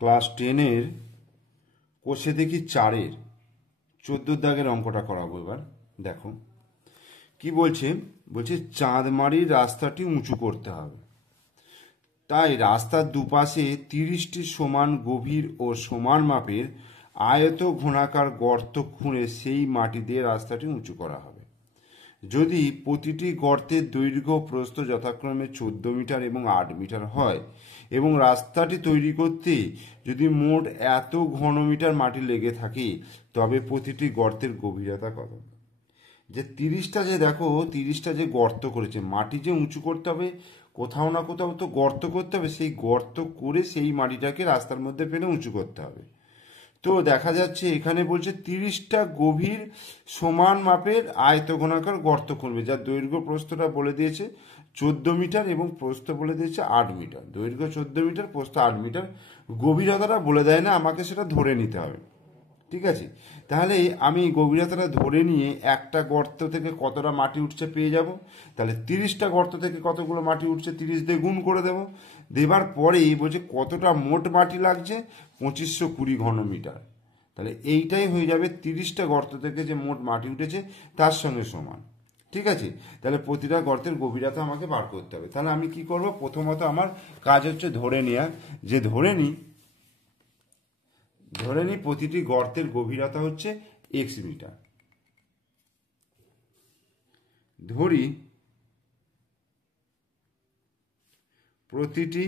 Class 10-এর কোষে দেখি 4-এর 14 দাগের অঙ্কটা করাবো। এবার দেখো কি বলছে, বলছে চাঁদমারির রাস্তাটি উঁচু করতে হবে। তাই রাস্তার দুপাশে 30টি সমান গভীর ও সমান মাপের আয়ত ঘনাকার গর্ত খুঁড়ে সেই মাটি দিয়ে রাস্তাটি উঁচু করা হবে। যদি প্রতিটি গর্তের দৈর্ঘ্য প্রস্থ যথাক্রমে 14 মিটার এবং 8 মিটার হয় এবং রাস্তাটি তৈরি করতে যদি মোট এত ঘনমিটার মাটি লেগে থাকে, তবে প্রতিটি গর্তের গভীরতা কত? যে 30টা যে দেখো 30টা যে গর্ত করেছে, মাটি যে উঁচু করতে হবে, কোথাও না কোথাও তো গর্ত করতে হবে, সেই গর্ত করে সেই মাটিটাকে রাস্তার মধ্যে ফেলে উঁচু করতে হবে। তো দেখা যাচ্ছে এখানে বলছে 30টা গভীর সমান মাপের আয়তঘনাকার গর্ত করবে, যার দৈর্ঘ্য প্রস্থটা বলে দিয়েছে 14 মিটার এবং প্রস্থ বলে দিয়েছে 8 মিটার। দৈর্ঘ্য 14 মিটার, প্রস্থ 8 মিটার, গভীরতাটা বলে দেয় না, আমাকে সেটা ধরে নিতে হবে। ঠিক আছে, তাহলে আমি গভীরতাটা ধরে নিয়ে একটা গর্ত থেকে কতটা মাটি উঠছে পেয়ে যাব। তাহলে 30টা গর্ত থেকে কতগুলো মাটি উঠছে 30 দিয়ে গুণ করে দেবো। দেবার পরেই বলছে কতটা মোট মাটি লাগছে, 2520 ঘনমিটার। তাহলে এইটাই হয়ে যাবে 30টা গর্ত থেকে যে মোট মাটি উঠেছে তার সঙ্গে সমান। ঠিক আছে, তাহলে প্রতিটা গর্তের গভীরতা আমাকে বার করতে হবে। তাহলে আমি কি করব, প্রথমত আমার কাজ হচ্ছে ধরে নেওয়া, যে ধরে নিই প্রতিটি গর্তের গভীরতা হচ্ছে x মিটার। ধরি প্রতিটি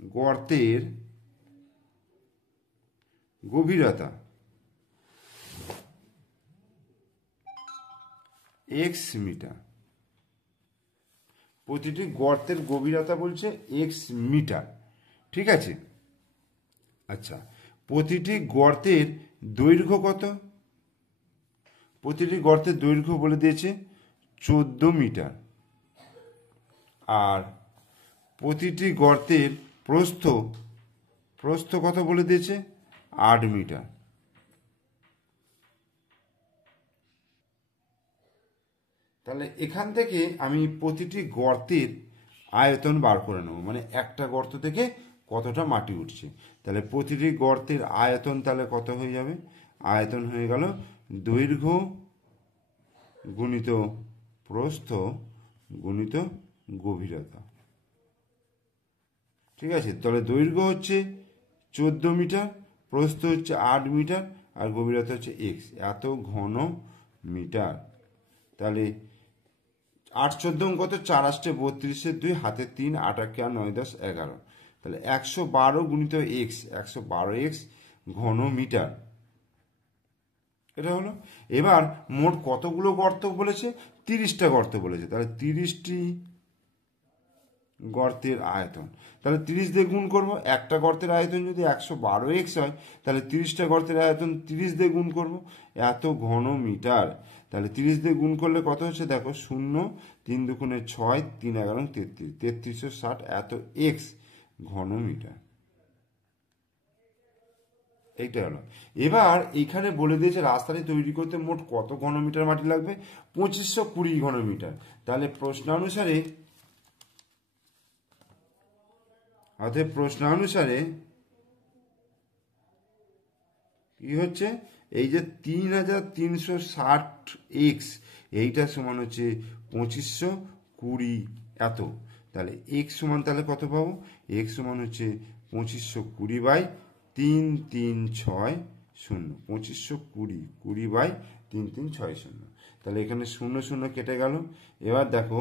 গর্তের গভীরতা x মিটার। প্রতিটি গর্তের গভীরতা বলছে x মিটার। ঠিক আছে, আচ্ছা, প্রতিটি গর্তের দৈর্ঘ্য কত? প্রতিটি গর্তের দৈর্ঘ্য বলে দিয়েছে 14 মিটার। আর প্রতিটি গর্তের প্রস্থ কত বলে দিয়েছে 8 মিটার। তাহলে এখান থেকে আমি প্রতিটি গর্তের আয়তন বার করে নেব, মানে একটা গর্ত থেকে কতটা মাটি উঠছে। তাহলে প্রতিটি গর্তের আয়তন তাহলে কত হয়ে যাবে? আয়তন হয়ে গেল দৈর্ঘ্য গুণিত প্রস্থ গুণিত গভীরতা। ঠিক আছে, তাহলে দৈর্ঘ্য হচ্ছে 14 মিটার, প্রস্থ হচ্ছে 8 মিটার, আর গভীরতা হচ্ছে x, এত ঘন মিটার। তাহলে 8 14 কত, 4 8 32 2, হাতে 3, 8 8 9 10 11। তাহলে 112 গুণিত x, 112x ঘন মিটার। এটা হলো। এবার মোট কতগুলো গর্ত বলেছে? 30টা গর্ত বলেছে। তাহলে 30টি গর্তের আয়তন, তাহলে 30 দিয়ে গুণ করব। একটা গর্তের আয়তন যদি 112x হয়, তাহলে 30টা গর্তের আয়তন 30 দিয়ে গুণ করব, এত ঘন মিটার। তাহলে 30 দিয়ে গুণ করলে কত হচ্ছে দেখো, 0 3 দুগুণে 6 3 11 33, 3360 এত x ঘন মিটার। এইটা হলো। এবার এখানে বলে দিয়েছে রাস্তাটি তৈরি করতে মোট কত ঘনমিটার মাটি লাগবে, 2520 ঘনমিটার। তাহলে প্রশ্নানুসারে কি হচ্ছে, এই যে 3360x, এইটা সমান হচ্ছে 2520 এত। তাহলে x সমান তাহলে কত পাবো, x সমান হচ্ছে 2520 বাই 3360, 2520 বাই 3360। তাহলে এখানে 0 0 কেটে গেল। এবার দেখো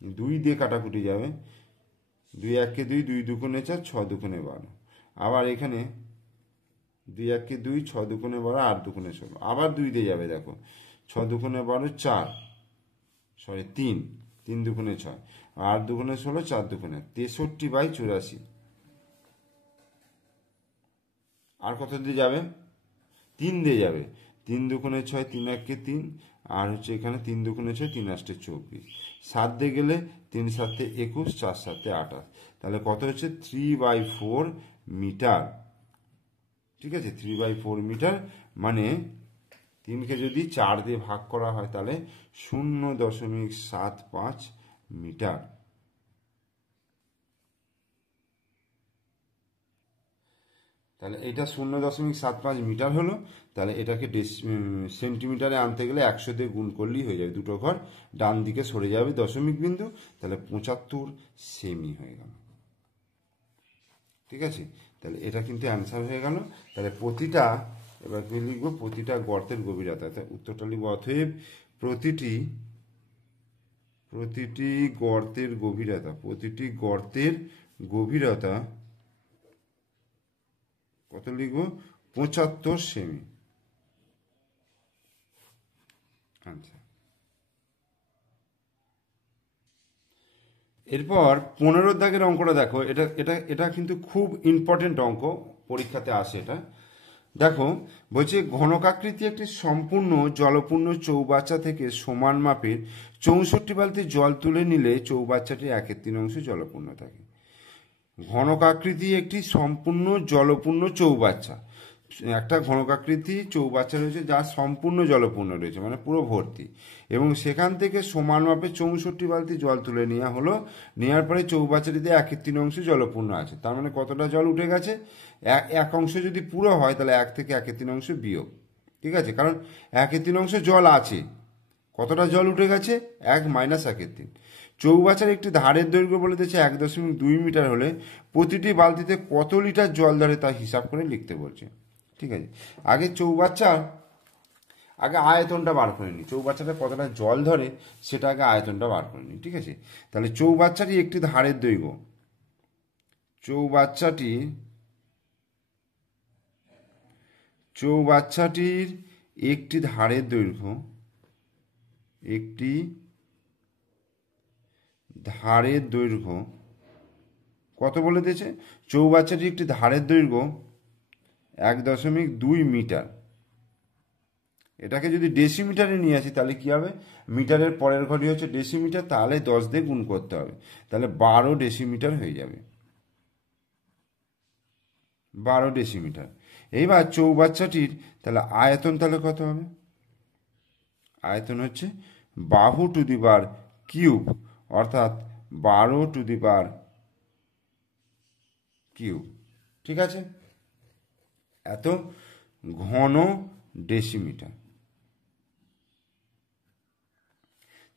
2 দিয়ে কাটাকুটি যাবে, 2 1 2, 2 দুগুণে 4, 6 দুগুণে 12। আবার এখানে 2 1 2, 6 দুগুণে 12, 8 দুগুণে 16। আবার 2 দিয়ে যাবে, দেখো 6 দুগুণে 12 4, 3, 3 দুগুণে 6, 8 দুগুণে 16, 4 দুগুণে 63 বাই 84। আর কত দিয়ে যাবে, 3 দিয়ে যাবে, 3 দুগুণে 6, 3 1 3, আর হচ্ছে এখানে 3 দুগুণে 6, 3 8 24। 7 দিয়ে গেলে 3 7 21, 4 7 28। তাহলে কত হচ্ছে 3/4 মিটার। ঠিক আছে, 3/4 মিটার, মানে 3কে যদি 4 দিয়ে ভাগ করা হয় তাহলে 0.75 মিটার। তাহলে এটা 0.75 মিটার হলো। তাহলে এটাকে সেন্টিমিটারে আনতে গেলে 100 দিয়ে গুণ করলেই হয়ে যাবে, দুটো ঘর ডান দিকে সরে যাবে দশমিক বিন্দু, তাহলে 75 সেমি হয়ে গেল। ঠিক আছে, তাহলে এটা কিন্তু অ্যান্সার হয়ে গেল। তাহলে প্রতিটা, এবার কি লিখবো, প্রতিটা গর্তের গভীরতা, তাই উত্তরটা লিখবো অতএব প্রতিটি গর্তের গভীরতা কত লিখবো, 75 সেমি। আচ্ছা, এরপর 15 দাগের অঙ্কটা দেখো, এটা এটা এটা কিন্তু খুব ইম্পর্টেন্ট অঙ্ক, পরীক্ষাতে আসে এটা। দেখো, বলছে ঘনকাকৃতি একটি সম্পূর্ণ জলপূর্ণ চৌবাচ্চা থেকে সমান মাপের 64 বালতি জল তুলে নিলে চৌবাচ্চাটির 1/3 জলপূর্ণ থাকে। ঘনকাকৃতি একটি সম্পূর্ণ জলপূর্ণ চৌবাচ্চা, একটা ঘনকাকৃতি চৌবাচ্চা রয়েছে যা সম্পূর্ণ জলপূর্ণ রয়েছে, মানে পুরো ভর্তি, এবং সেখান থেকে সমান মাপে 64 বালতি জল তুলে নেওয়া হলো। নেওয়ার পরে চৌবাচ্চাটিতে 1/3 জলপূর্ণ আছে, তার মানে কতটা জল উঠে গেছে, এক অংশ যদি পুরো হয় তাহলে 1 থেকে 1/3 বিয়োগ। ঠিক আছে, কারণ 1/3 জল আছে, কতটা জল উঠে গেছে, 1 মাইনাস 1/3। চৌবাচ্চার একটি ধারের দৈর্ঘ্য বলে দিয়েছে 1.2 মিটার হলে প্রতিটি বালতিতে কত লিটার জল ধরে তা হিসাব করে লিখতে বলছে। ঠিক আছে, আগে আয়তনটা বার করে নিই, চৌবাচ্চাটা কতটা জল ধরে সেটা আগে আয়তনটা বার করে নিই। ঠিক আছে, তাহলে চৌবাচ্চাটি একটি ধারের দৈর্ঘ্য, চৌবাচ্চাটির একটি ধারের দৈর্ঘ্য, কত বলে দিয়েছে, চৌবাচ্চাটির একটি ধারের দৈর্ঘ্য 1.2 মিটার। এটাকে যদি ডেসিমিটারে নিয়ে আসি তাহলে কি হবে, মিটারের পরের ঘরই হচ্ছে ডেসিমিটার, তাহলে 10 দিয়ে গুণ করতে হবে, তাহলে 12 ডেসিমিটার হয়ে যাবে, 12 ডেসিমিটার। এইবার চৌবাচ্চাটির তাহলে আয়তন তাহলে কত হবে, আয়তন হচ্ছে বাহু টু দি পাওয়ার কিউব, অর্থাৎ 12 টু দি পাওয়ার কিউব। ঠিক আছে, এত ঘন ডেসিমিটার।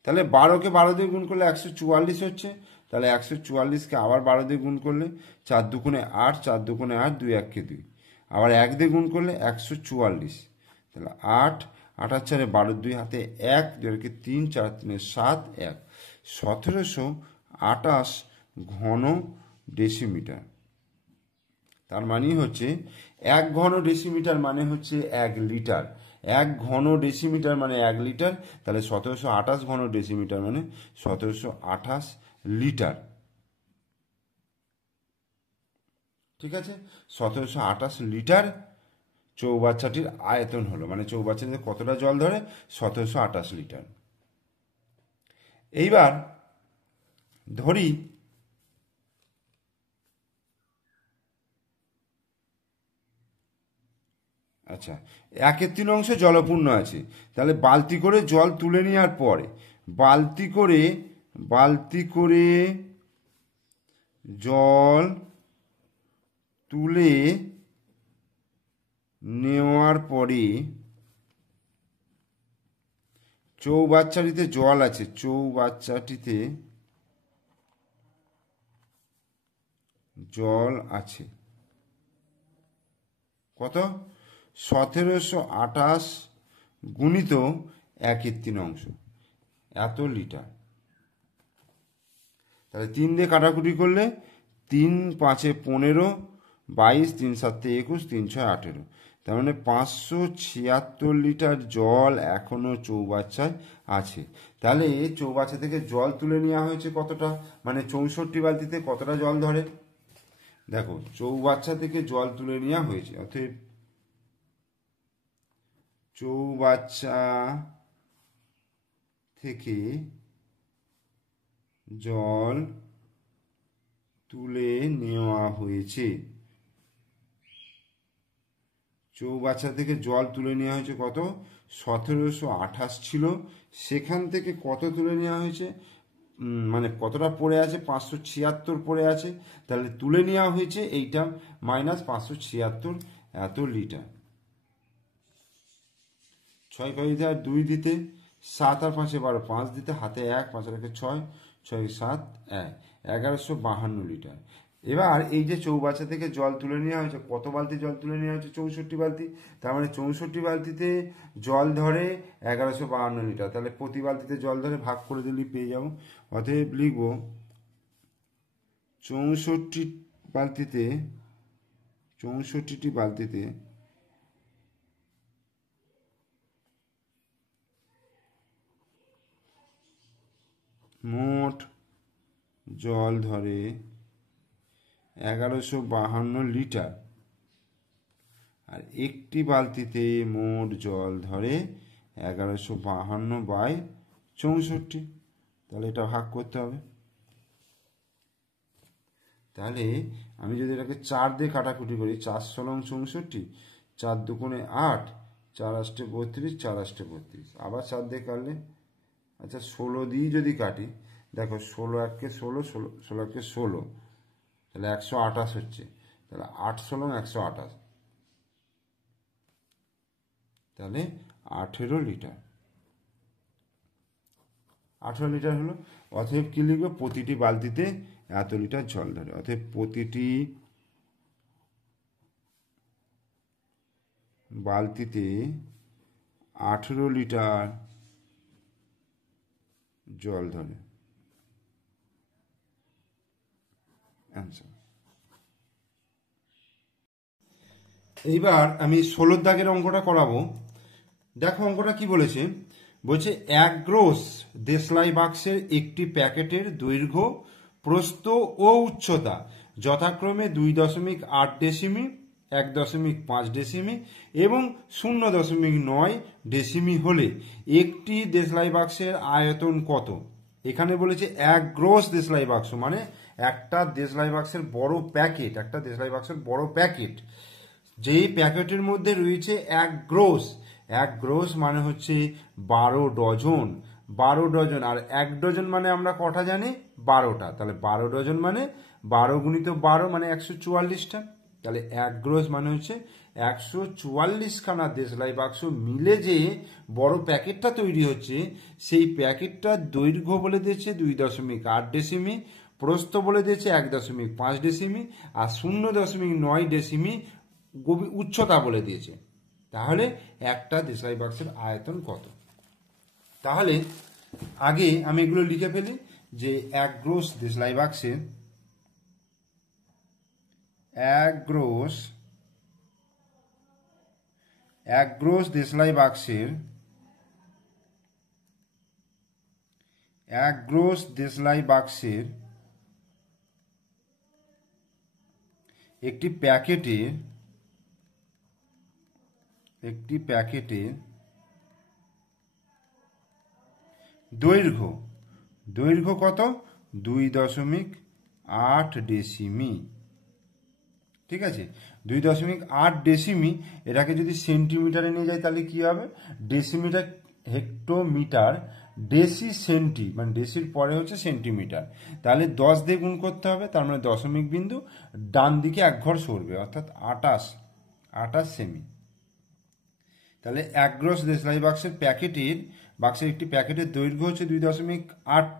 তাহলে 12কে 12 দিয়ে গুণ করলে 144 হচ্ছে, তাহলে 144কে আবার 12 দিয়ে গুণ করলে 4 দুগুণে 8, 4 দুগুণে 8, 2 1কে 2, আবার 1 দিয়ে গুণ করলে 144, তাহলে 8, 8 আর 4 12, 2 হাতে 1, 2 3, 4 3 7, 1, 1728 ঘন ডেসিমিটার। তার মানে হচ্ছে 1 ঘন ডেসিমিটার মানে হচ্ছে 1 লিটার, 1 ঘন ডেসিমিটার মানে 1 লিটার, তাহলে 1728 ঘন ডেসিমিটার মানে 1728 লিটার। ঠিক আছে, 1728 লিটার চৌবাচ্চাটির আয়তন হলো, মানে চৌবাচ্চাটিতে কতটা জল ধরে, 1728 লিটার। এইবার ধরি আচ্ছা 1/3 জলপূর্ণ আছে, তাহলে বালতি করে জল তুলে নেওয়ার পরে, বালতি করে জল তুলে নেওয়ার পরে চৌবাচ্চাটিতে জল আছে, চৌবাচ্চাটিতে জল আছে কত, 1728 গুণিত 1/3, এত লিটার। তাহলে 3 দিয়ে কাটাকুটি করলে 3 5 15, 22, 3 7 21, 3 6 18, তার মানে 576 লিটার জল এখনো চৌবাচ্চায় আছে। তাহলে চৌবাচ্চা থেকে জল তুলে নেওয়া হয়েছে কতটা, মানে 64 বালতিতে কতটা জল ধরে, দেখো চৌবাচ্চা থেকে জল তুলে নেওয়া হয়েছে, অর্থাৎ চৌবাচ্চা থেকে জল তুলে নেওয়া হয়েছে, চৌবাচ্চা থেকে জল তুলে নেওয়া হয়েছে কত, 1728 ছিল, সেখান থেকে কত তুলে নেওয়া হয়েছে, মানে কতটা পড়ে আছে, 576 পড়ে আছে, তাহলে তুলে নেওয়া হয়েছে এইটা মাইনাস 576 এত লিটার। 6 কয় দিতে আর 2 দিতে, 7 আর 5 12, 5 দিতে, হাতে 1, 5 আর 1 6, 6 7 1, 1152 লিটার। এবার এই যে চৌবাচ্চা থেকে জল তুলে নেওয়া হয়েছে, কত বালতি জল তুলে নেওয়া হয়েছে? 64 বালতি। তার মানে 64 বালতিতে জল ধরে 1152 লিটার। তাহলে প্রতি বালতিতে জল ধরে ভাগ করে দিলেই পেয়ে যাবো। অতএব লিখব 64টি বালতিতে মোট জল ধরে 1152 লিটার, আর একটি বালতিতে মোট জল ধরে 1152/64। তাহলে এটা ভাগ করতে হবে। তাহলে আমি যদি এটাকে 4 দিয়ে কাটাকুটি করি, 4 × 64, 4 × 2 = 8, 4 × 8 = 32, 4 × 8 = 32, আবার 4 দিয়ে কাটলে, আচ্ছা 16 দিয়ে যদি কাটি, দেখো 16 × 1 = 16, 16 × 1 = 16, তাহলে 128 হচ্ছে। তাহলে 8 × 128, তাহলে 18 লিটার। 18 লিটার হলো। অতএব কি লিখবে? প্রতিটি বালতিতে এত লিটার জল ধরে। অতএব প্রতিটি বালতিতে 18 লিটার জল ধরে। অ্যান্সার। এইবার আমি 16 দাগের অঙ্কটা করাবো। দেখো অঙ্কটা কি বলেছে, বলছে 1 গ্রোস দেশলাই বাক্সের একটি প্যাকেটের দৈর্ঘ্য, প্রস্থ ও উচ্চতা যথাক্রমে 2.8 ডেসিমি, 1.5 ডেসিমি এবং 0.9 ডেসিমি হলে একটি দেশলাই বাক্সের আয়তন কত? এখানে বলেছে 1 গ্রোস দেশলাই বাক্স, মানে একটা দেশলাই বাক্সের বড় প্যাকেট, একটা দেশলাই বাক্সের বড় প্যাকেট, যেই প্যাকেটের মধ্যে রয়েছে 1 গ্রোস। 1 গ্রোস মানে হচ্ছে 12 ডজন। 12 ডজন, আর 1 ডজন মানে আমরা কটা জানি? 12টা। তাহলে 12 ডজন মানে 12 × 12 মানে 144টা। তাহলে 1 গ্রোস মানে হচ্ছে 144খানা দেশলাই বাক্স মিলে যে বড় প্যাকেটটা তৈরি হচ্ছে, সেই প্যাকেটটার দৈর্ঘ্য বলে দিয়েছে 2.8 ডেসিমি, প্রস্থ বলে দিয়েছে 1.5 ডেসিমি, আর 0.9 ডেসিমি উচ্চতা বলে দিয়েছে। তাহলে একটা দেশলাই বাক্সের আয়তন কত? তাহলে আগে আমি এগুলো লিখে ফেলি যে 1 গ্রোস দেশলাই বাক্সের 1 গ্রোস দেশলাই বাক্সের 1 গ্রোস দেশলাই বাক্সের একটি প্যাকেটের দৈর্ঘ্য কত? 2.8 ডেসিমি। ঠিক আছে, 2.8 ডেসিমি। এটাকে যদি সেন্টিমিটারে নিয়ে যাই তাহলে কি হবে? ডেসিমিটার, হেক্টোমিটার, ডেসি, সেন্টি, মানে ডেসির পরে হচ্ছে সেন্টিমিটার। তাহলে 10 দিয়ে গুণ করতে হবে, তার মানে দশমিক বিন্দু ডান দিকে 1 ঘর সরবে, অর্থাৎ 28 সেমি। তাহলে 1 গ্রোস দেশলাই বাক্সের একটি প্যাকেটের দৈর্ঘ্য হচ্ছে 2.8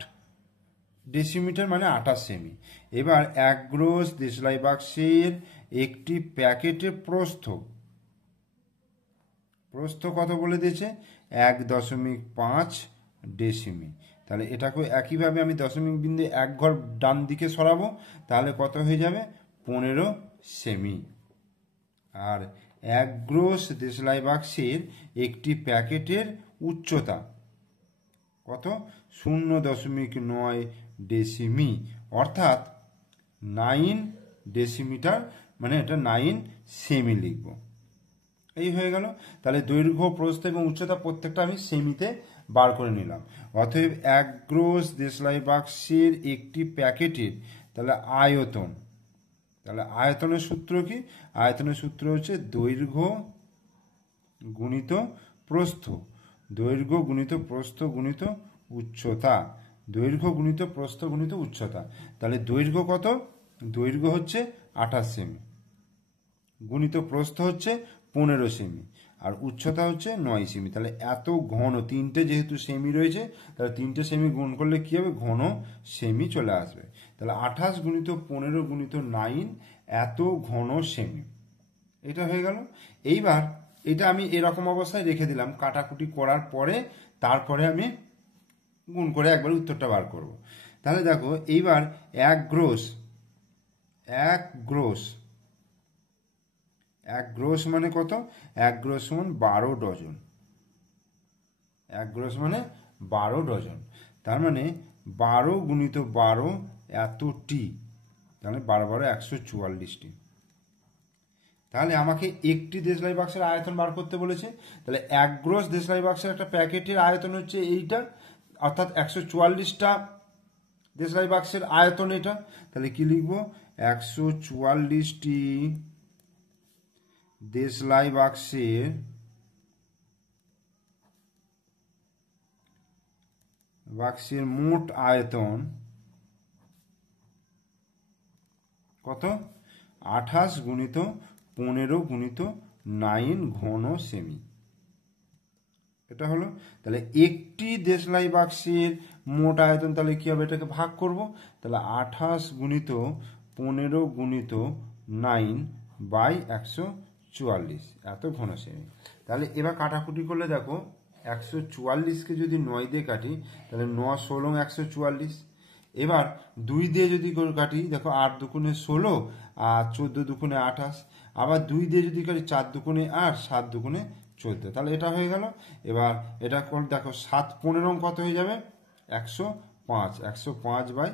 ডেসিমিটার, মানে 28 সেমি। এবার 1 গ্রোস দেশলাই বাক্সের একটি প্যাকেটের প্রস্থ কত বলে দিয়েছে? 1.5 ডেসিমি। তাহলে এটাকে একইভাবে আমি দশমিক বিন্দু 1 ঘর ডান দিকে সরাবো, তাহলে কত হয়ে যাবে? 15 সেমি। আর 1 গ্রোস দেশলাই বাক্সের একটি প্যাকেটের উচ্চতা কত? 0.9 ডেসিমি, অর্থাৎ 9 ডেসিমিটার, মানে এটা 9 সেমি লিখব। এই হয়ে গেল। তাহলে দৈর্ঘ্য, প্রস্থ এবং উচ্চতা প্রত্যেকটা আমি সেমিতে বার করে নিলাম। অতএব 1 গ্রোস দেশলাই বাক্সের একটি প্যাকেটের তাহলে আয়তন, তাহলে আয়তনের সূত্র কি? আয়তনের সূত্র হচ্ছে দৈর্ঘ্য গুণিত প্রস্থ, দৈর্ঘ্য গুণিত প্রস্থ গুণিত উচ্চতা, দৈর্ঘ্য গুণিত প্রস্থ গুণিত উচ্চতা। তাহলে দৈর্ঘ্য কত? দৈর্ঘ্য হচ্ছে 28 সেমি, গুণিত প্রস্থ হচ্ছে 15 সেমি, আর উচ্চতা হচ্ছে 9 সেমি। তাহলে এত ঘন, তিনটে যেহেতু সেমি রয়েছে, তাহলে তিনটে সেমি গুণ করলে কী হবে? ঘন সেমি চলে আসবে। তাহলে 28 গুণিত 15 গুণিত 9, এত ঘন সেমি। এটা হয়ে গেল। এইবার এটা আমি এরকম অবস্থায় রেখে দিলাম, কাটাকুটি করার পরে তারপরে আমি গুণ করে একবার উত্তরটা বার করব। তাহলে দেখো এইবার এক গ্রোস মানে কত? এক গ্রোস সমান 12 ডজন। এক গ্রোস মানে 12 ডজন। তার মানে 12 গুণিত 12 এতটি, তাহলে 12 12 144টি। তাহলে আমাকে একটি দেশলাই বাক্সের আয়তন বার করতে বলেছে। তাহলে এক গ্রোস দেশলাই বাক্সের একটা প্যাকেটের আয়তন হচ্ছে এইটা, অর্থাৎ 144টা দেশলাই বাক্সের আয়তন এটা। তাহলে কি লিখব? 144টি দেশলাই বাক্সের মোট আয়তন কত? 28 গুণিত 15 গুণিত 9 ঘন সেমি। এটা হলো। তাহলে একটি দেশলাই বাক্সের মোট আয়তন, তাহলে কি হবে? এটাকে ভাগ করব। তাহলে 28 গুণিত 15 গুণিত 9 বাই 144, এত ঘন সেমি। তাহলে এবার কাটাকুটি করলে দেখো 144কে যদি 9 দিয়ে কাটি, তাহলে 9 16 144। এবার 2 দিয়ে যদি কাটি, দেখো 8 দুগুণে 16 আর 14 দুগুণে 28। আবার 2 দিয়ে যদি কাটি, 4 দুগুণে 8, 7 দুগুণে 14। তাহলে এটা হয়ে গেল। এবার এটা দেখো 7 15 কত হয়ে যাবে? 105। 105 বাই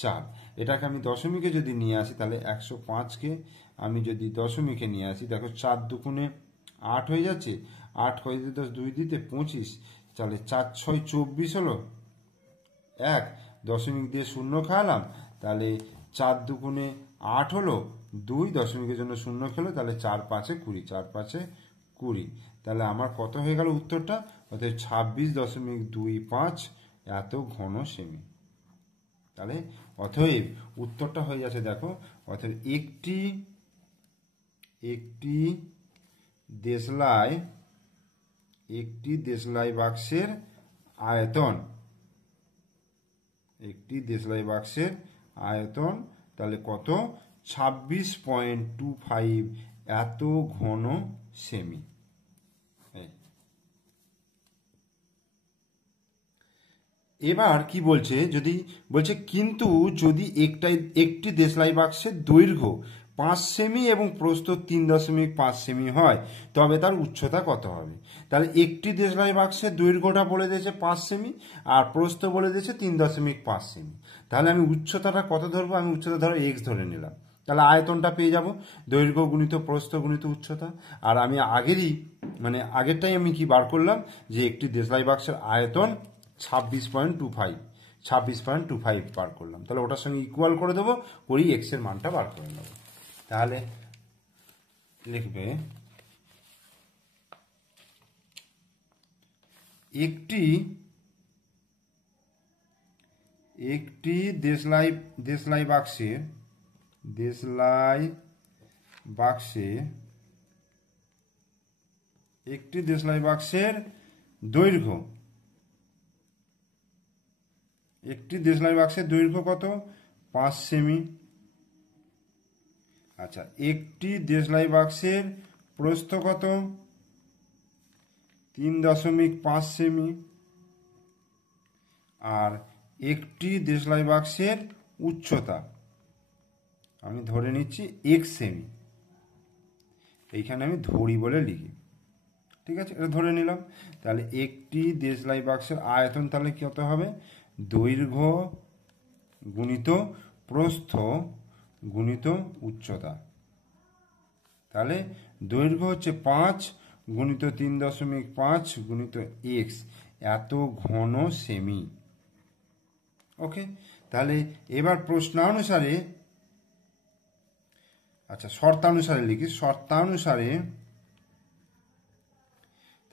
4। এটাকে আমি দশমিকে যদি নিয়ে আসি, তাহলে 105কে আমি যদি দশমিকে নিয়ে আসি, দেখো 4 দুগুণে 8 হয়ে যাচ্ছে, 8 হয়ে যেতে 2 দিতে 25, তাহলে 4 6 24 হলো। 1 দশমিক দিয়ে 0 খাওয়ালাম, তাহলে 4 দুগুণে 8 হলো, 2 দশমিকের জন্য 0 খেলো, তাহলে 4 5 20, 4 5 20। তাহলে আমার কত হয়ে গেল উত্তরটা? অর্থাৎ 26.25 এত ঘন সেমি। তাহলে অতএব উত্তরটা হয়ে যাচ্ছে, দেখো, অর্থাৎ একটি দেশলাই বাক্সের আয়তন, তাহলে কত? 26.25 এত ঘন সেমি। এবার কি বলছে? বলছে কিন্তু যদি একটি দেশলাই বাক্সের দৈর্ঘ্য 5 সেমি এবং প্রস্থ 3.5 সেমি হয়, তবে তার উচ্চতা কত হবে? তাহলে একটি দেশলাই বাক্সের দৈর্ঘ্যটা বলে দিয়েছে 5 সেমি আর প্রস্থ বলে দিয়েছে 3.5 সেমি। তাহলে আমি উচ্চতাটা কত ধরবো? আমি উচ্চতা ধরো x ধরে নিলাম। তাহলে আয়তনটা পেয়ে যাব, দৈর্ঘ্য গুণিত প্রস্থ গুণিত উচ্চতা। আর আমি আগেরটাই আমি কি বার করলাম? যে একটি দেশলাই বাক্সের আয়তন 26.25 বার করলাম। তাহলে ওটার সঙ্গে ইকুয়াল করে দেবো, করি এক্স এর মানটা বার করে নেব। তাহলে লিখবে একটি দেশলাই বাক্সের দৈর্ঘ্য, কত? 5 সেমি। আচ্ছা, একটি দেশলাই বাক্সের প্রস্থ কত? 3.5 সেমি। আর একটি দেশলাই বাক্সের উচ্চতা আমি ধরে নিচ্ছি 1 সেমি। এইখানে আমি ধরি বলে লিখি, ঠিক আছে? এটা ধরে নিলাম। তাহলে একটি দেশলাই বাক্সের আয়তন তাহলে কত হবে? দৈর্ঘ্য গুণিত প্রস্থ গুণিত উচ্চতা। তাহলে দৈর্ঘ্য হচ্ছে 5 গুণিত 3.5 গুণিত x, এত ঘন সেমি। ওকে, তাহলে এবার প্রশ্নানুসারে, আচ্ছা শর্তানুসারে লিখি, শর্তানুসারে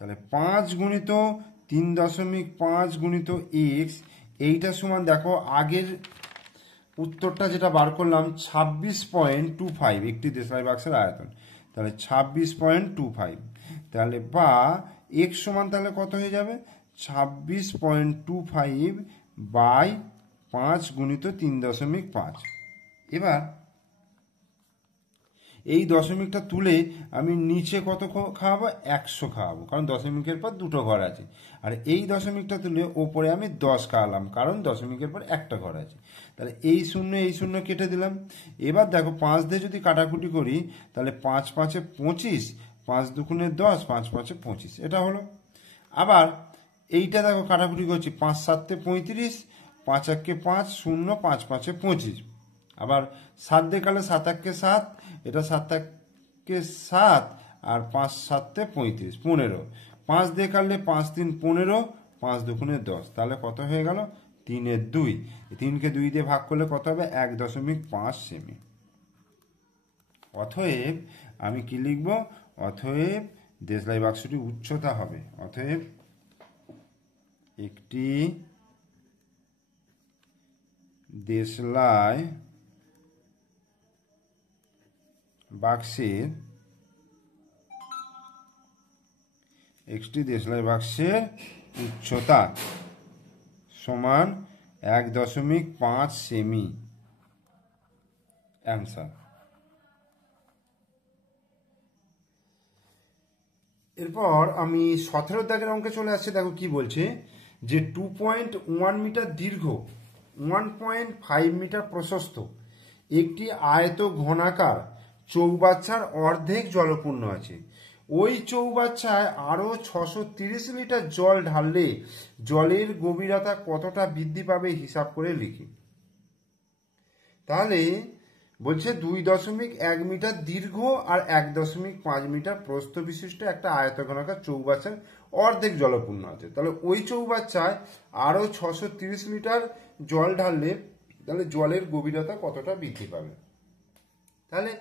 তাহলে 5 গুণিত 3.5 গুণিত x এইটা সমান দেখো আগের উত্তরটা যেটা বার করলাম 26.25 একটি দেশলাই বাক্সের আয়তন, তাহলে 26.25, তাহলে বা x সমান তাহলে কত হয়ে যাবে 26.25 বাই 5 গুণিত 3.5। এবার এই দশমিকটা তুলে আমি নিচে কত খাওয়াবো 100 খাওয়াবো, কারণ দশমিকের পর দুটো ঘর আছে। আর এই দশমিকটা তুলে ওপরে আমি 10 খাওয়ালাম, কারণ দশমিকের পর একটা ঘর আছে। তাহলে এই শূন্য কেটে দিলাম। এবার দেখো 5 দিয়ে যদি কাটাকুটি করি তাহলে 5 5 25, 5 দুগুণে 10, 5 5 25, এটা হলো। আবার এইটা দেখো কাটাকুটি করছি, 5 7 35, 5 1 5, 0, 5 5 25। আবার 7 দিয়ে কাটলে 7 1 7, এটা 7 1 7, আর 5 7 35, 15। 5 দিয়ে কাটলে 5 3 15, 5 দুগুণে 10, তাহলে কত হয়ে গেল 3 এর 2। 3কে 2 দিয়ে ভাগ করলে কত হবে 1.5 সেমি। অতএব আমি কি লিখব, অতএব দেশলাই বাক্সটির উচ্চতা হবে, অতএব একটি দেশলাই বাক্সের উচ্চতা সমান 1.5 সেমি। অ্যান্সার। এরপর আমি 17 দাগের অঙ্কে চলে আসছে। দেখো কি বলছে, যে 2.1 মিটার দীর্ঘ, 1.5 মিটার প্রশস্ত একটি আয়ত ঘনাকার চৌবাচ্চার অর্ধেক জলপূর্ণ আছে। ওই চৌবাচ্চায় আরো 630 লিটার জল ঢাললে জলের গভীরতা কতটা বৃদ্ধি পাবে হিসাব করে লিখি। তাহলে বলছে 2.1 মিটার দীর্ঘ আর 1.5 মিটার প্রস্থ বিশিষ্ট একটা আয়তঘনাকার চৌবাচ্চার অর্ধেক জলপূর্ণ আছে। তাহলে ওই চৌবাচ্চায় আরো 630 লিটার জল ঢাললে তাহলে জলের গভীরতা কতটা বৃদ্ধি পাবে। তাহলে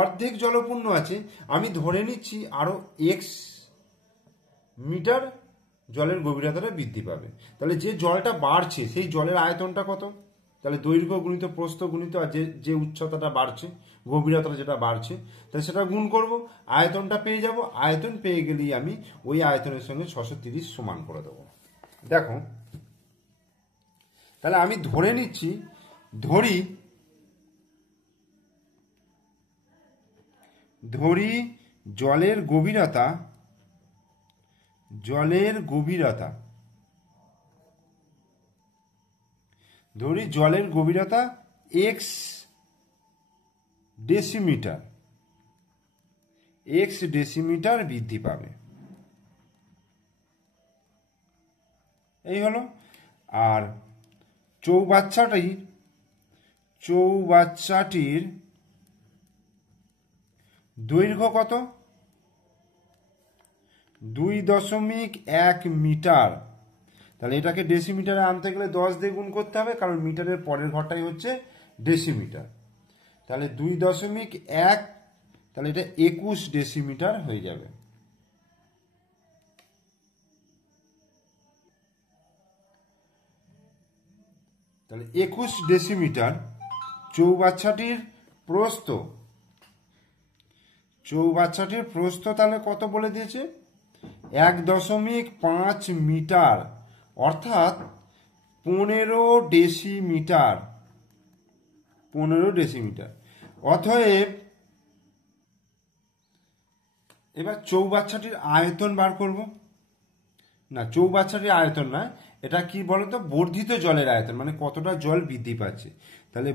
অর্ধেক জলপূর্ণ আছে, আমি ধরে নিচ্ছি আরো x মিটার জলের গভীরতাটা বৃদ্ধি পাবে। তাহলে যে জলটা বাড়ছে সেই জলের আয়তনটা কত, তাহলে দৈর্ঘ্য গুণিত প্রস্থ গুণিত আর যে উচ্চতাটা বাড়ছে, গভীরতাটা যেটা বাড়ছে, তাহলে সেটা গুণ করব, আয়তনটা পেয়ে যাব। আয়তন পেয়ে গেলেই আমি ওই আয়তনের সঙ্গে 630 সমান করে দেবো। দেখো তাহলে আমি ধরে নিচ্ছি, ধরি জলের গভীরতা x ডেসিমিটার বৃদ্ধি পাবে। এই হলো। আর চৌবাচ্চাটির দৈর্ঘ্য কত, 2.1 মিটার। তাহলে এটাকে ডেসিমিটারে আনতে গেলে 10 দিয়ে গুণ করতে হবে, কারণ মিটারের পরের ঘরটাই হচ্ছে ডেসিমিটার। তাহলে 2.1, তাহলে এটা 21 ডেসিমিটার হয়ে যাবে। তাহলে 21 ডেসিমিটার। চৌবাচ্চাটির প্রস্থ তাহলে কত বলে দিয়েছে, 1.5 মিটার, অর্থাৎ 15 ডেসিমিটার। অতএব এবার চৌবাচ্চাটির আয়তন বার করব। না, চৌবাচ্চাটির আয়তন না, এটা কি বলতো, বর্ধিত জলের আয়তন, মানে কতটা জল বৃদ্ধি পাচ্ছে। তাহলে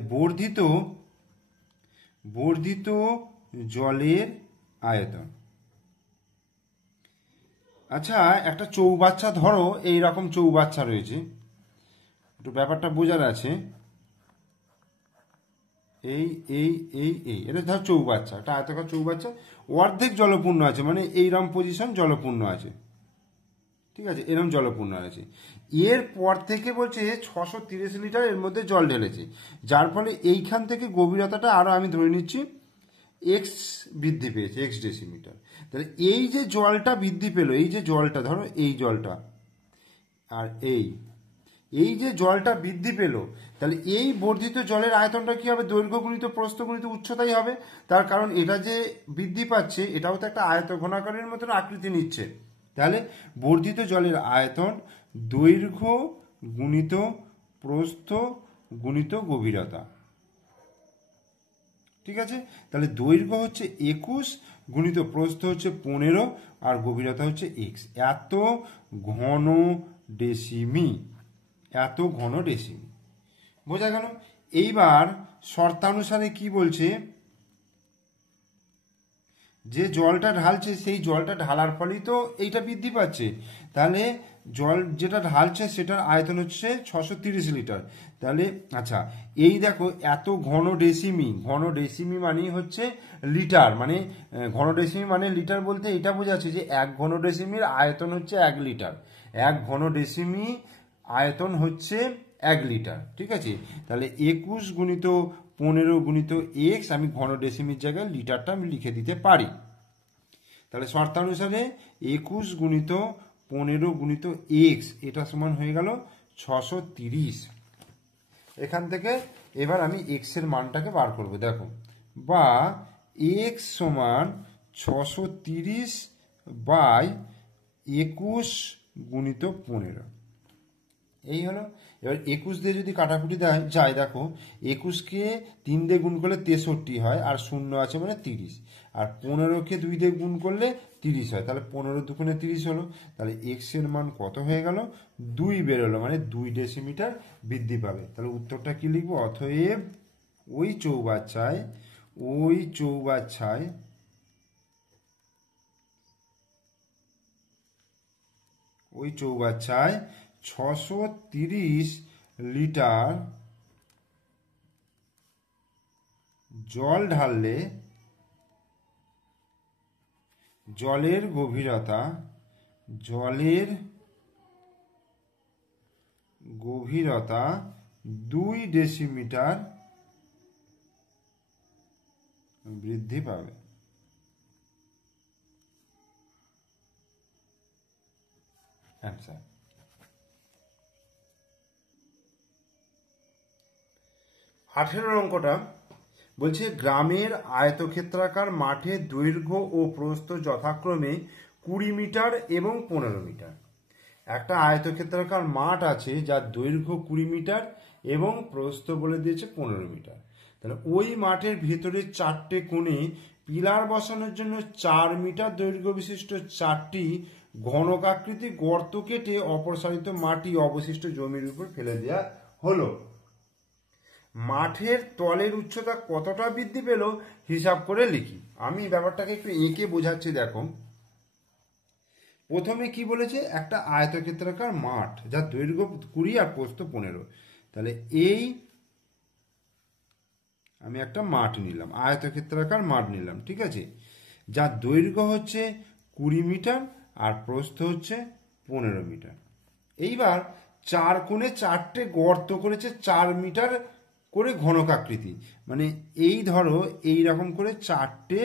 বর্ধিত জলের আয়তন। আচ্ছা, একটা চৌবাচ্চা ধরো, এই রকম চৌবাচ্চা রয়েছে, একটু ব্যাপারটা বোঝার আছে। এটা ধর চৌবাচ্চা, একটা আয়তাকার চৌবাচ্চা, অর্ধেক জলপূর্ণ আছে, মানে এইরকম পজিশন জলপূর্ণ আছে, ঠিক আছে, এরকম জলপূর্ণ আছে। এর পর থেকে বলছে 630 লিটার এর মধ্যে জল ঢেলেছে, যার ফলে এইখান থেকে গভীরতাটা আরো আমি ধরে নিচ্ছি x বৃদ্ধি পেয়েছে, x ডেসিমিটার। তাহলে এই যে জলটা বৃদ্ধি পেল, এই যে জলটা ধরো, এই জলটা আর এই যে জলটা বৃদ্ধি পেল, তাহলে এই বর্ধিত জলের আয়তনটা কি হবে? দৈর্ঘ্য গুণিত প্রস্থ গুণিত উচ্চতাই হবে। তার কারণ এটা যে বৃদ্ধি পাচ্ছে এটাও তো একটা আয়তঘনাকারের মতন আকৃতি নিচ্ছে। তাহলে বর্ধিত জলের আয়তন দৈর্ঘ্য গুণিত প্রস্থ গুণিত গভীরতা। ঠিক আছে, তাহলে দৈর্ঘ্য হচ্ছে 21 গুণিত প্রস্থ হচ্ছে 15 আর গভীরতা হচ্ছে x। এত ঘন ডেসিমি, এত ঘন ডেসিমি। বোঝা গেল? এইবার শর্তানুসারে কি বলছে, যে জলটা ঢালছে সেই জলটা ঢালার ফলেই তো এইটা বৃদ্ধি পাচ্ছে। তাহলে জল যেটা ঢালছে সেটার আয়তন হচ্ছে 630 লিটার। তাহলে আচ্ছা, এই দেখো এত ঘন ডেসিমি, ঘন ডেসিমি মানেই হচ্ছে লিটার, মানে ঘন ডেসিমি মানে লিটার বলতে এটা বোঝাচ্ছে যে 1 ঘন ডেসিমির আয়তন হচ্ছে 1 লিটার। 1 ঘন ডেসিমি আয়তন হচ্ছে 1 লিটার। ঠিক আছে, তাহলে 21 গুণিত 15 গুণিত এক্স, আমি ঘন ডেসিমির জায়গায় লিটারটা আমি লিখে দিতে পারি। তাহলে শর্তানুসারে 21 গুণিত 15 গুণিত এক্স এটা সমান হয়ে গেল 630। এখান থেকে এবার আমি এক্স এর মানটাকে বার করব। দেখো, বা এক্স সমান 630 বাই 21 গুণিত 15। এই হলো। এবার 21 দিয়ে যদি কাটাকুটি যায়, দেখো 21কে 3 দিয়ে গুণ করলে 63 হয়, আর 0 আছে মানে 30, আর 15কে 2 দিয়ে গুণ করলে 30 হয়। তাহলে 15 দুগুণে 30 হলো। তাহলে এক্স এর মান কত হয়ে গেল? 2 বেরোলো, মানে 2 ডেসিমিটার বৃদ্ধি পাবে। তাহলে উত্তরটা কি লিখবো? অতএব ওই চৌবাচ্চায়, ওই চৌবাচ্চায় ওই চৌবাচ্চায় 630 লিটার জল ঢাললে জলের গভীরতা 2 ডেসিমিটার বৃদ্ধি পাবে। অ্যান্সার। 18 অঙ্কটা বলছে গ্রামের আয়তক্ষেত্রাকার মাঠে দৈর্ঘ্য ও প্রস্থ যথাক্রমে 20 মিটার এবং 15 মিটার। একটা আয়তক্ষেত্রাকার মাঠ আছে যার দৈর্ঘ্য 20 মিটার এবং প্রস্থ বলে দিয়েছে 15 মিটার। তাহলে ওই মাঠের ভেতরে 4টে কোণে পিলার বসানোর জন্য 4 মিটার দৈর্ঘ্য বিশিষ্ট 4টি ঘনকাকৃতি গর্ত কেটে অপসারিত মাটি অবশিষ্ট জমির উপর ফেলে দেওয়া হলো। মাঠের তলের উচ্চতা কতটা বৃদ্ধি পেল হিসাব করে লিখি। আমি ব্যাপারটাকে একটু এঁকে বোঝাচ্ছি। দেখো, প্রথমে কি বলেছে? একটা আয়তক্ষেত্রাকার মাঠ যার দৈর্ঘ্য 20 আর প্রস্থ 15। তাহলে এই আমি একটা মাঠ নিলাম, আয়তক্ষেত্রাকার মাঠ নিলাম, ঠিক আছে, যার দৈর্ঘ্য হচ্ছে 20 মিটার আর প্রস্থ হচ্ছে 15 মিটার। এইবার 4 কোণে 4টে গর্ত করেছে 4 মিটার করে ঘনকাকৃতি, মানে এই ধরো এই রকম করে 4টে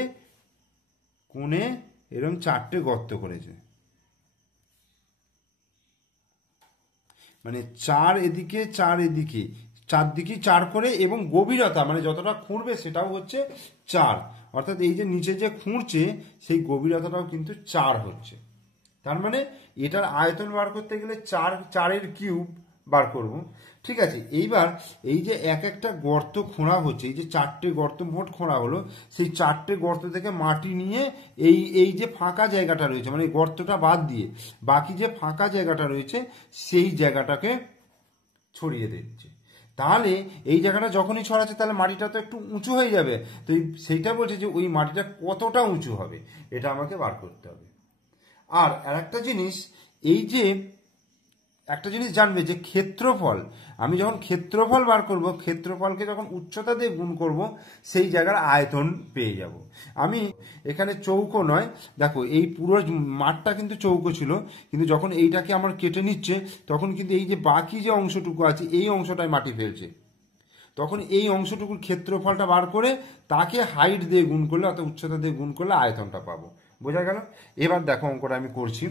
কোণে এরকম 4টে গর্ত করেছে, মানে 4 এদিকে 4 এদিকে, চারদিকে 4 করে, এবং গভীরতা মানে যতটা খুঁড়বে সেটাও হচ্ছে 4, অর্থাৎ এই যে নিচে যে খুঁড়ছে সেই গভীরতাটাও কিন্তু 4 হচ্ছে। তার মানে এটার আয়তন বার করতে গেলে 4 কিউব বার করব। ঠিক আছে, এইবার এই যে এক একটা গর্ত খোঁড়া হচ্ছে, এই যে 4টে গর্ত মোট খোঁড়া হলো, সেই 4টে গর্ত থেকে মাটি নিয়ে এই যে ফাঁকা জায়গাটা রয়েছে, মানে গর্তটা বাদ দিয়ে বাকি যে ফাঁকা জায়গাটা রয়েছে সেই জায়গাটাকে ছড়িয়ে দিচ্ছে। তাহলে এই জায়গাটা যখনই ছড়াচ্ছে তাহলে মাটিটা তো একটু উঁচু হয়ে যাবে। তো সেইটা বলছে যে ওই মাটিটা কতটা উঁচু হবে এটা আমাকে বার করতে হবে। আর একটা জিনিস, এই যে একটা জিনিস জানবে যে ক্ষেত্রফল, আমি যখন ক্ষেত্রফল বার করব, ক্ষেত্রফলকে যখন উচ্চতা দিয়ে গুণ করব সেই জায়গার আয়তন পেয়ে যাব। আমি এখানে চৌকো নয়, দেখো এই পুরো মাঠটা কিন্তু চৌকো ছিল, কিন্তু যখন এইটাকে আমার কেটে নিচ্ছে তখন কিন্তু এই যে বাকি যে অংশটুকু আছে এই অংশটায় মাটি ফেলছে, তখন এই অংশটুকুর ক্ষেত্রফলটা বার করে তাকে হাইট দিয়ে গুণ করলে অর্থাৎ উচ্চতা দিয়ে গুণ করলে আয়তনটা পাবো। বোঝা গেল? এবার দেখো অঙ্কটা আমি করছি,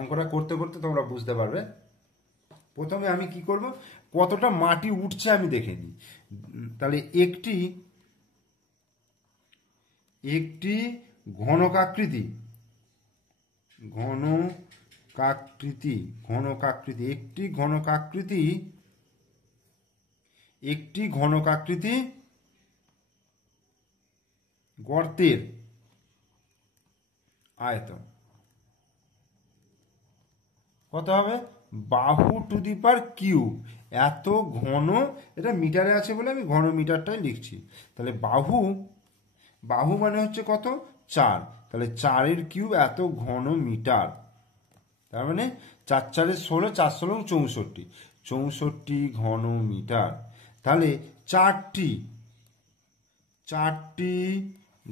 অঙ্কটা করতে করতে তোমরা বুঝতে পারবে। প্রথমে আমি কি করব, কতটা মাটি উঠছে আমি দেখে নিই। তাহলে একটি ঘনকাকৃতি একটি ঘনকাকৃতি গর্তের আয়তন কত হবে, বাহু টু দি পাওয়ার কিউব। এত ঘন, এটা মিটারে আছে বলে আমি ঘন মিটারটাই লিখছি। তাহলে বাহু মানে হচ্ছে কত, 4, তাহলে 4 কিউব এত ঘন মিটার। তার মানে 4 4 16, 4 16 64, 64 ঘন মিটার। তাহলে চারটি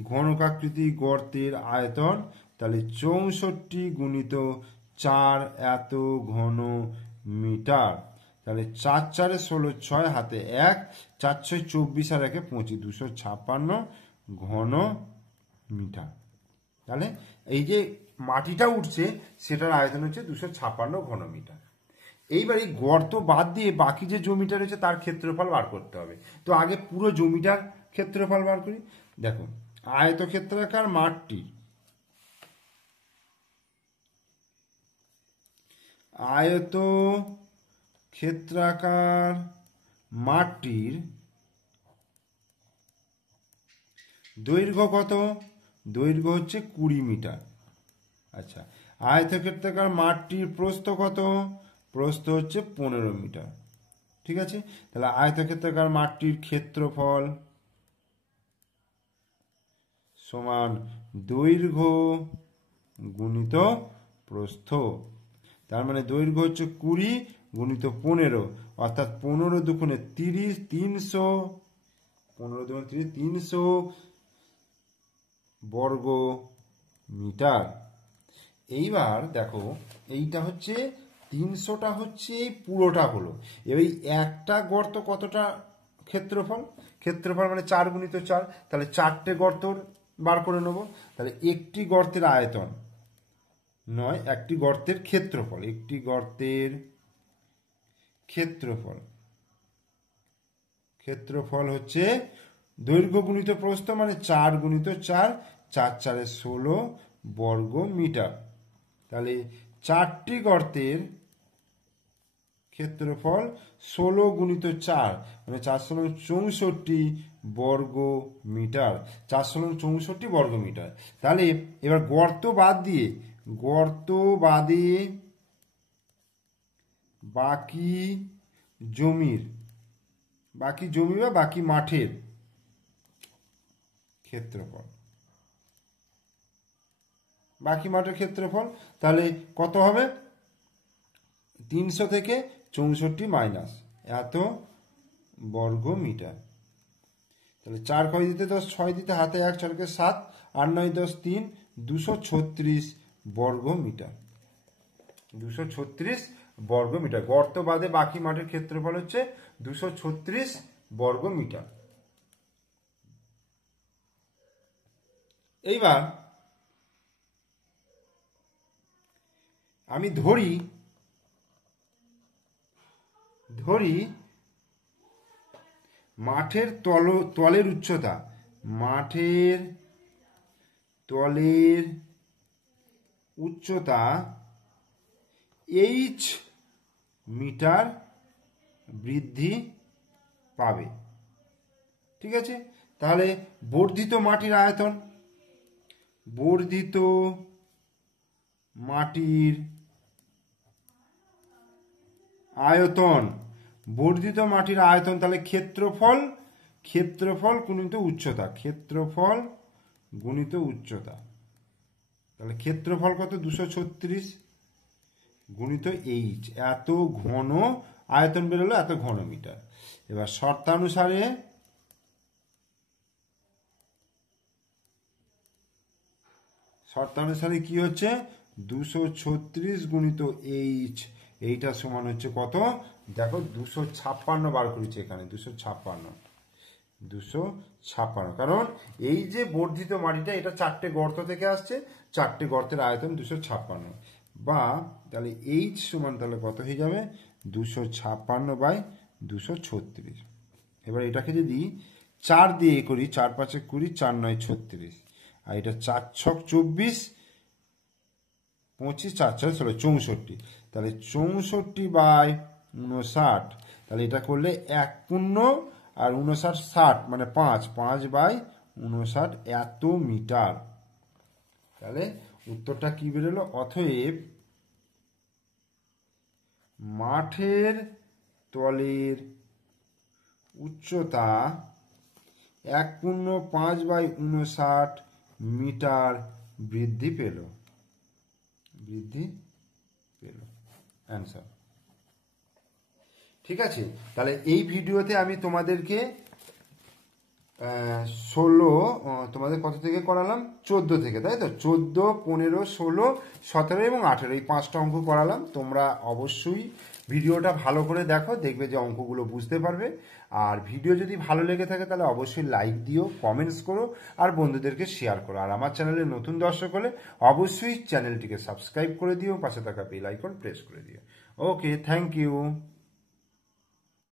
ঘনকাকৃতি গর্তের আয়তন, তাহলে 64 গুণিত 4 এত ঘন মিটার। তাহলে 4 4 16, 6 হাতে 1, 4 6 24 আর 1 25, 256 ঘন মিটার। তাহলে এই যে মাটিটা উঠছে সেটার আয়তন হচ্ছে 256 ঘন মিটার। এইবার এই গর্ত বাদ দিয়ে বাকি যে জমিটা রয়েছে তার ক্ষেত্রফল বার করতে হবে। তো আগে পুরো জমিটার ক্ষেত্রফল বার করি। দেখো, আয়তক্ষেত্রাকার মাঠটির দৈর্ঘ্য কত, দৈর্ঘ্য হচ্ছে 20 মিটার। আচ্ছা, আয়তক্ষেত্রাকার মাঠটির প্রস্থ কত, প্রস্থ হচ্ছে 15 মিটার। ঠিক আছে, তাহলে আয়তক্ষেত্রাকার মাঠটির ক্ষেত্রফল সমান দৈর্ঘ্য গুণিত প্রস্থ। তার মানে দৈর্ঘ্য হচ্ছে 20 গুণিত 15, অর্থাৎ 15 দুগুণে 30, 300, 15 দুগুণে 30, 300 বর্গ মিটার। এইবার দেখো, এইটা হচ্ছে 300টা হচ্ছে এই পুরোটা হলো। এবার একটা গর্ত কতটা ক্ষেত্রফল, ক্ষেত্রফল মানে 4 গুণিত 4, তাহলে 4টে গর্ত বার করে নেব। তাহলে একটি গর্তের আয়তন নয়, একটি গর্তের ক্ষেত্রফল, একটি গর্তের ক্ষেত্রফল হচ্ছে দৈর্ঘ্য গুণিত প্রস্থ, মানে 4 গুণিত 4, 4 4 16 বর্গ মিটার। তাহলে 4টি গর্তের ক্ষেত্রফল 16 গুণিত 4, মানে 4 16 64 বর্গ মিটার, 4 16 64 বর্গ মিটার। তাহলে এবার গর্ত বাদে বাকি জমি বা বাকি মাঠের ক্ষেত্রফল, তাহলে কত হবে, 300 থেকে 64 মাইনাস এত বর্গ মিটার। তাহলে 4 কয় দিতে 10, 6 দিতে হাতে 1, 4 কে 7, 8 9 10 3, 236 বর্গ মিটার। 236 বর্গ মিটার। গর্ত বাদে বাকি মাঠের ক্ষেত্রফল হচ্ছে 236 বর্গ মিটার। এইবার আমি ধরি মাঠের তলের উচ্চতা h মিটার বৃদ্ধি পাবে। ঠিক আছে, তাহলে বর্ধিত মাটির আয়তন, বর্ধিত মাটির আয়তন, তাহলে ক্ষেত্রফল গুণিত উচ্চতা, তাহলে ক্ষেত্রফল কত, 236 গুণিত এইচ, এত ঘন আয়তন বেরোলো, এত ঘন মিটার। এবার শর্তানুসারে কি হচ্ছে, 236 গুণিত এইচ, এইটা সমান হচ্ছে কত, দেখো 256 বার করেছে এখানে, 256, কারণ এই যে বর্ধিত মাটিটা এটা 4টে গর্ত থেকে আসছে, 4টে গর্তের আয়তন 256, বা তাহলে এইচ সমান তাহলে কত হয়ে যাবে, 256/236। এবার এটাকে যদি 4 দিয়ে করি, 4 5 20, 4 9 36, আর এটা 4 6 24, 25, 4 4 16, 64। তাহলে 64/59, তাহলে এটা করলে 1 পূর্ণ আর 59 60, মানে 5/59 এত মিটার। তাহলে উত্তরটা কি বেরোলো? অতএব মাঠের তলের উচ্চতা 1/5/59 মিটার বৃদ্ধি পেল। অ্যান্সার। ঠিক আছে, তাহলে এই ভিডিওতে আমি তোমাদেরকে 16, তোমাদের কত থেকে করালাম? 14 থেকে, তাই তো? 14, 15, 16, 17 এবং 18, এই 5টা অঙ্ক করালাম। তোমরা অবশ্যই ভিডিওটা ভালো করে দেখো, দেখবে যে অঙ্কগুলো বুঝতে পারবে। আর ভিডিও যদি ভালো লেগে থাকে তাহলে অবশ্যই লাইক দিও, কমেন্টস করো, আর বন্ধুদেরকে শেয়ার করো। আর আমার চ্যানেলে নতুন দর্শক হলে অবশ্যই চ্যানেলটিকে সাবস্ক্রাইব করে দিও, পাশে থাকা বেল আইকন প্রেস করে দিও। ওকে, থ্যাংক ইউ।